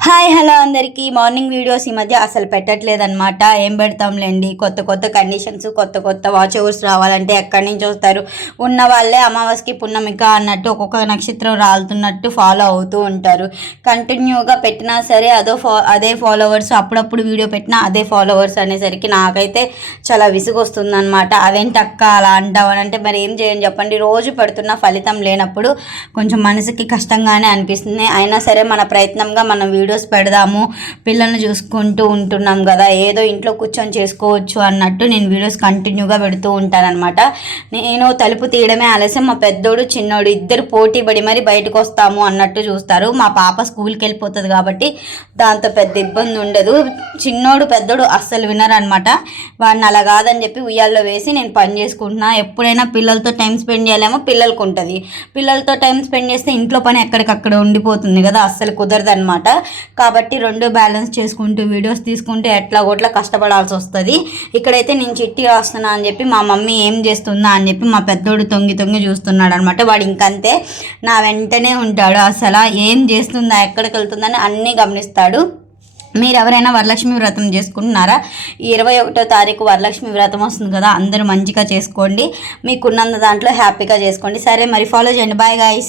Hi hello అందరికీ morning videos ఈ మధ్య అసలు పెట్టట్లేదన్నమాట. ఏం పెడతాంలేండి, కొత్త కొత్త కండిషన్స్, కొత్త కొత్త వాచ్ అవర్స్ రావాలంటే ఎక్కడి నుంచి వస్తారు? ఉన్న వాళ్ళే అమావాస్యకి పున్నమిక అన్నట్టు ఒక్కొక్క నక్షత్రం రాలుతున్నట్టు ఫాలో అవుతూ ఉంటారు. కంటిన్యూగా పెట్టినా సరే అదే ఫాలోవర్స్, అప్పుడప్పుడు వీడియో పెట్టినా అదే ఫాలోవర్స్ అనేసరికి నాకైతే చాలా విసుగొస్తుంది అనమాట. అదేంటి అక్క అలా అంటావు అని అంటే మరి ఏం చేయని చెప్పండి. రోజు పెడుతున్న ఫలితం లేనప్పుడు కొంచెం మనసుకి కష్టంగానే అనిపిస్తుంది. అయినా సరే మన ప్రయత్నంగా మనం వీడియోస్ పెడదాము, పిల్లల్ని చూసుకుంటూ ఉంటున్నాం కదా, ఏదో ఇంట్లో కూర్చొని చేసుకోవచ్చు అన్నట్టు నేను వీడియోస్ కంటిన్యూగా పెడుతూ ఉంటానన్నమాట. నేను తలుపు తీయడమే ఆలస్యం, మా పెద్దోడు చిన్నోడు ఇద్దరు పోటీ పడి మరి బయటకు వస్తాము అన్నట్టు చూస్తారు. మా పాప స్కూల్కి వెళ్ళిపోతుంది కాబట్టి దాంతో పెద్ద ఇబ్బంది ఉండదు. చిన్నోడు పెద్దోడు అస్సలు వినరనమాట. వాడిని అలా కాదని చెప్పి ఉయ్యాల్లో వేసి నేను పని చేసుకుంటున్నా. ఎప్పుడైనా పిల్లలతో టైం స్పెండ్ చేయాలేమో పిల్లలకు ఉంటుంది, పిల్లలతో టైం స్పెండ్ చేస్తే ఇంట్లో పని ఎక్కడికక్కడ ఉండిపోతుంది కదా, అస్సలు కుదరదనమాట. కాబట్టి రెండు బ్యాలెన్స్ చేసుకుంటూ వీడియోస్ తీసుకుంటూ ఎట్లా గొట్లా కష్టపడాల్సి వస్తుంది. ఇక్కడైతే నేను చిట్టి రాస్తున్నా అని చెప్పి మా మమ్మీ ఏం చేస్తుందా అని చెప్పి మా పెద్దోడు తొంగి తొంగి చూస్తున్నాడు అనమాట. వాడు ఇంకంతే, నా వెంటనే ఉంటాడు. అసలు ఏం చేస్తుందా, ఎక్కడికి వెళ్తుందని అన్నీ గమనిస్తాడు. మీరు ఎవరైనా వరలక్ష్మి వ్రతం చేసుకుంటున్నారా? 21వ తారీఖు వరలక్ష్మి వ్రతం వస్తుంది కదా, అందరూ మంచిగా చేసుకోండి, మీకున్నంత దాంట్లో హ్యాపీగా చేసుకోండి. సరే మరి ఫాలో చేయండి. Bye guys.